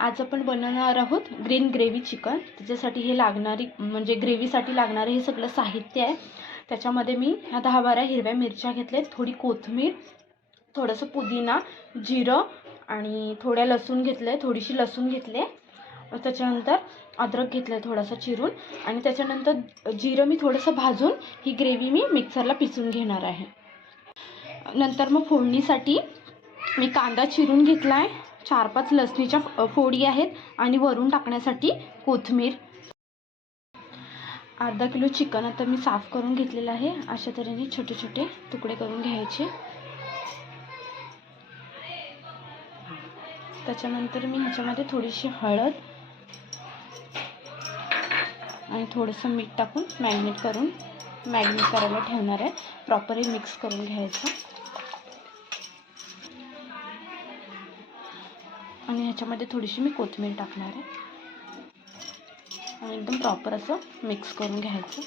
आज आपण बनवणार आहोत ग्रीन ग्रेव्ही चिकन. त्याच्यासाठी हे लागणारी म्हणजे ग्रेव्हीसाठी लागणारे हे सगळं साहित्य आहे. त्याच्यामध्ये मी ह्या दहा बारा हिरव्या मिरच्या घेतल्या आहेत थोडी कोथिंबीर थोडंसं पुदिना जिरं आणि थोड्या लसूण घेतलं आहे थोडीशी लसूण घेतली आहे त्याच्यानंतर अद्रक घेतलं आहे थोडंसं चिरून आणि त्याच्यानंतर जिरं मी थोडंसं भाजून ही ग्रेव्ही मी मिक्सरला पिसून घेणार आहे. नंतर मग फोडणीसाठी मी कांदा चिरून घेतला आहे चार पाच लसणीच्या फोडी आहेत आणि वरून टाकण्यासाठी कोथिंबीर अर्धा किलो चिकन आता मी साफ करून घेतलेलं आहे. अशा तऱ्हेने छोटे छोटे तुकडे करून घ्यायचे. त्याच्यानंतर मी ह्याच्यामध्ये थोडीशी हळद आणि थोडंसं मीठ टाकून मॅरिनेट करून मॅरिनेट करायला ठेवणार आहे. प्रॉपरली मिक्स करून घ्यायचं. आणि ह्याच्यामध्ये थोडीशी मी कोथिंबीर टाकणार आहे. आणि एकदम प्रॉपर असं मिक्स करून घ्यायचं.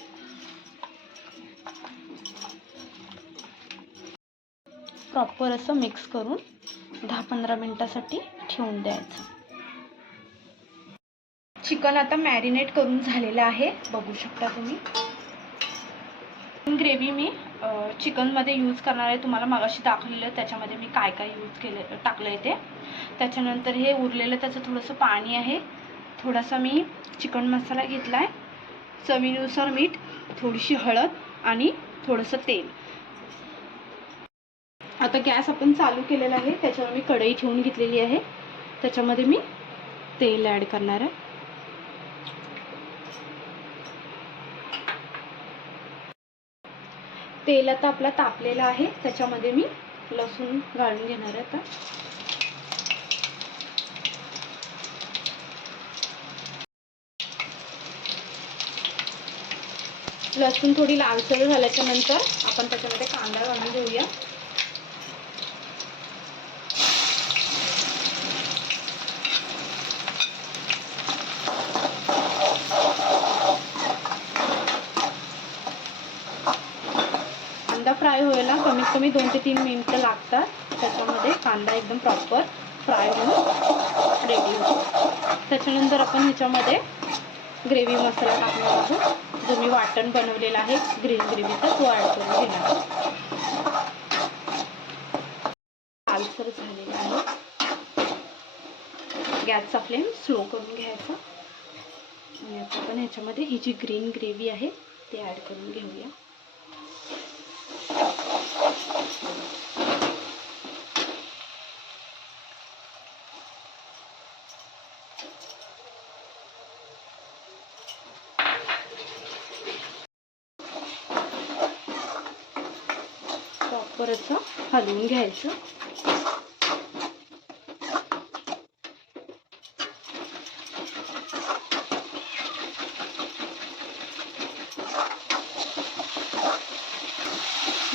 प्रॉपर असं मिक्स करून दहा पंधरा मिनटासाठी ठेवून द्यायचं. चिकन आता मॅरिनेट करून झालेलं आहे. बघू शकता तुम्ही. ग्रेव्ही मी चिकनमध्ये यूज करणार आहे. तुम्हाला मागाशी दाखवलेलं आहे त्याच्यामध्ये मी काय काय यूज केलं टाकलं आहे ते. त्याच्यानंतर हे उरलेलं त्याचं थोडंसं पाणी आहे. थोडासा मी चिकन मसाला घेतला आहे चवीनुसार मीठ थोडीशी हळद आणि थोडंसं तेल. आता गॅस आपण चालू केलेला आहे. त्याच्यावर मी कढई ठेवून घेतलेली आहे. त्याच्यामध्ये मी तेल ॲड करणार आहे. तेल आता आपला तापलेलं आहे. त्याच्यामध्ये मी लसूण घालून घेणार आहे आता. लसूण थोडी लालसर झाल्याच्यानंतर आपण त्याच्यामध्ये कांदा घालून घेऊया. कांदा फ्राय व्हायला कमीत कमी दोन ते तीन मिनटं लागतात. त्याच्यामध्ये कांदा एकदम प्रॉपर फ्राय होऊन रेडी होतो. त्याच्यानंतर आपण ह्याच्यामध्ये ग्रेव्ही मसाला टाकणार आहोत. जो मी वाटण बनवलेला आहे ग्रीन ग्रेव्हीचा तो ॲड करून घेणार लालसर झालेला आहे. गॅसचा फ्लेम स्लो करून घ्यायचा. आणि आता आपण ह्याच्यामध्ये ही जी ग्रीन ग्रेव्ही आहे ते ॲड करून घेऊया. परत हलवून घ्यायचं.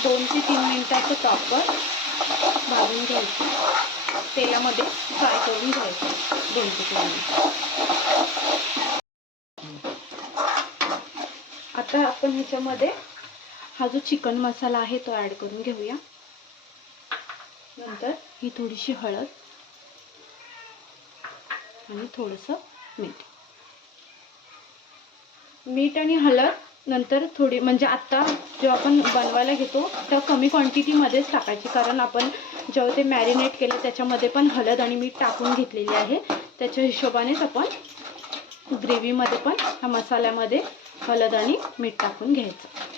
दोन ते तीन मिनिटाचं प्रॉपर भाजून घ्यायचं. तेलामध्ये फ्राय करून घ्यायचं. दोन ते तीन मिनिट. आता आपण ह्याच्यामध्ये हा जो चिकन मसाला आहे तो ॲड करून घेऊया. नंतर ही थोडीशी हळद आणि थोडंसं मीठ. मीठ आणि हळद नंतर थोडी म्हणजे आत्ता जेव्हा आपण बनवायला घेतो तेव्हा कमी क्वांटिटीमध्येच टाकायची. कारण आपण जेव्हा ते मॅरिनेट केलं त्याच्यामध्ये पण हळद आणि मीठ टाकून घेतलेली आहे. त्याच्या हिशोबानेच आपण ग्रेव्हीमध्ये पण ह्या मसाल्यामध्ये हळद आणि मीठ टाकून घ्यायचं.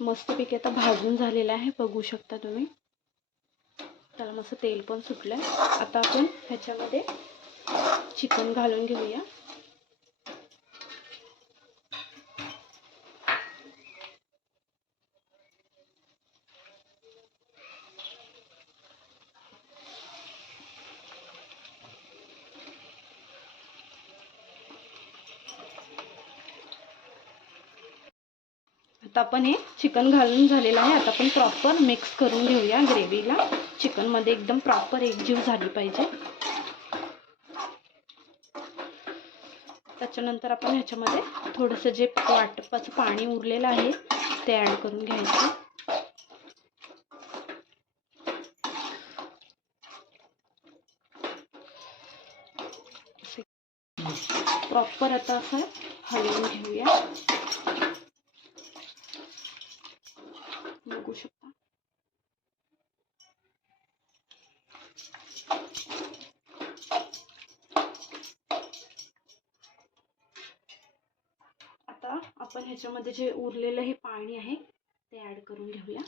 मस्तपैकी आता भाजून झालेलं आहे बघू शकता तुम्ही. त्याला मस्त तेल पण सुटलं आहे आता आपण ह्याच्यामध्ये चिकन घालून घेऊया. आता आपण हे चिकन घालून झालेलं आहे. आता आपण प्रॉपर मिक्स करून घेऊया ग्रेव्हीला चिकनमध्ये एकदम प्रॉपर एकजीव झाली पाहिजे. त्याच्यानंतर आपण ह्याच्यामध्ये थोडंसं जे वाटपाचं पाणी उरलेलं आहे ते ॲड करून घ्यायचं. प्रॉपर आता असं हलवून घेऊया. बघू शकता. आता आपण ह्याच्यामध्ये जे उरलेलं हे पाणी आहे ते ऍड करून घेऊया.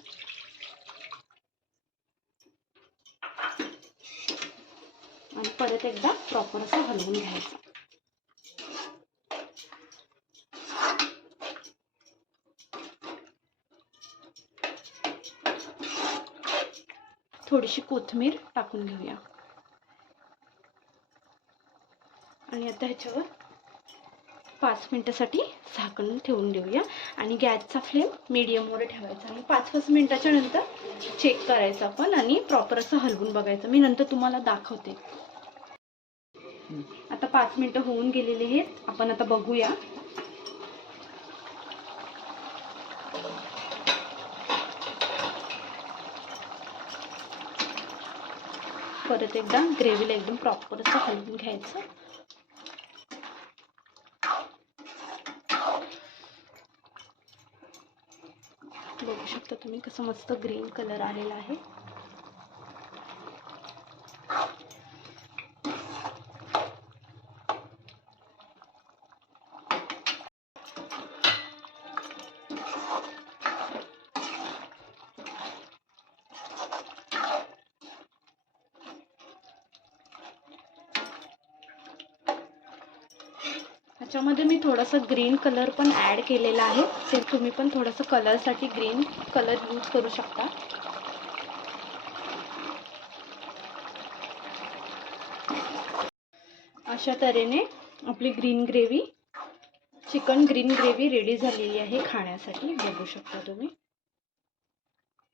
आणि परत एकदा प्रॉपर असं हलवून घ्यायचं. थोडीशी कोथिंबीर टाकून घेऊया. आणि आता ह्याच्यावर पाच मिनटासाठी झाकण ठेवून देऊया. आणि गॅसचा फ्लेम मिडियमवर ठेवायचा. आणि पाच पाच मिनटाच्या नंतर चेक करायचं आपण आणि प्रॉपर असं हलवून बघायचं. मी नंतर तुम्हाला दाखवते. आता पाच मिनटं होऊन गेलेले आहेत. आपण आता बघूया. परत एकदा ग्रेव्हीला एकदम प्रॉपर असं हलवून घ्यायचं. बघू शकता तुम्ही कसं मस्त ग्रीन कलर आलेला आहे. ह्याच्यामध्ये मी थोडंसं ग्रीन कलर पण ॲड केलेला आहे. ते तुम्ही पण थोडंसं कलरसाठी ग्रीन कलर यूज करू शकता. अशा तऱ्हेने आपली green gravy chicken green gravy ready झालेली आहे खाण्यासाठी. बघू शकता तुम्ही.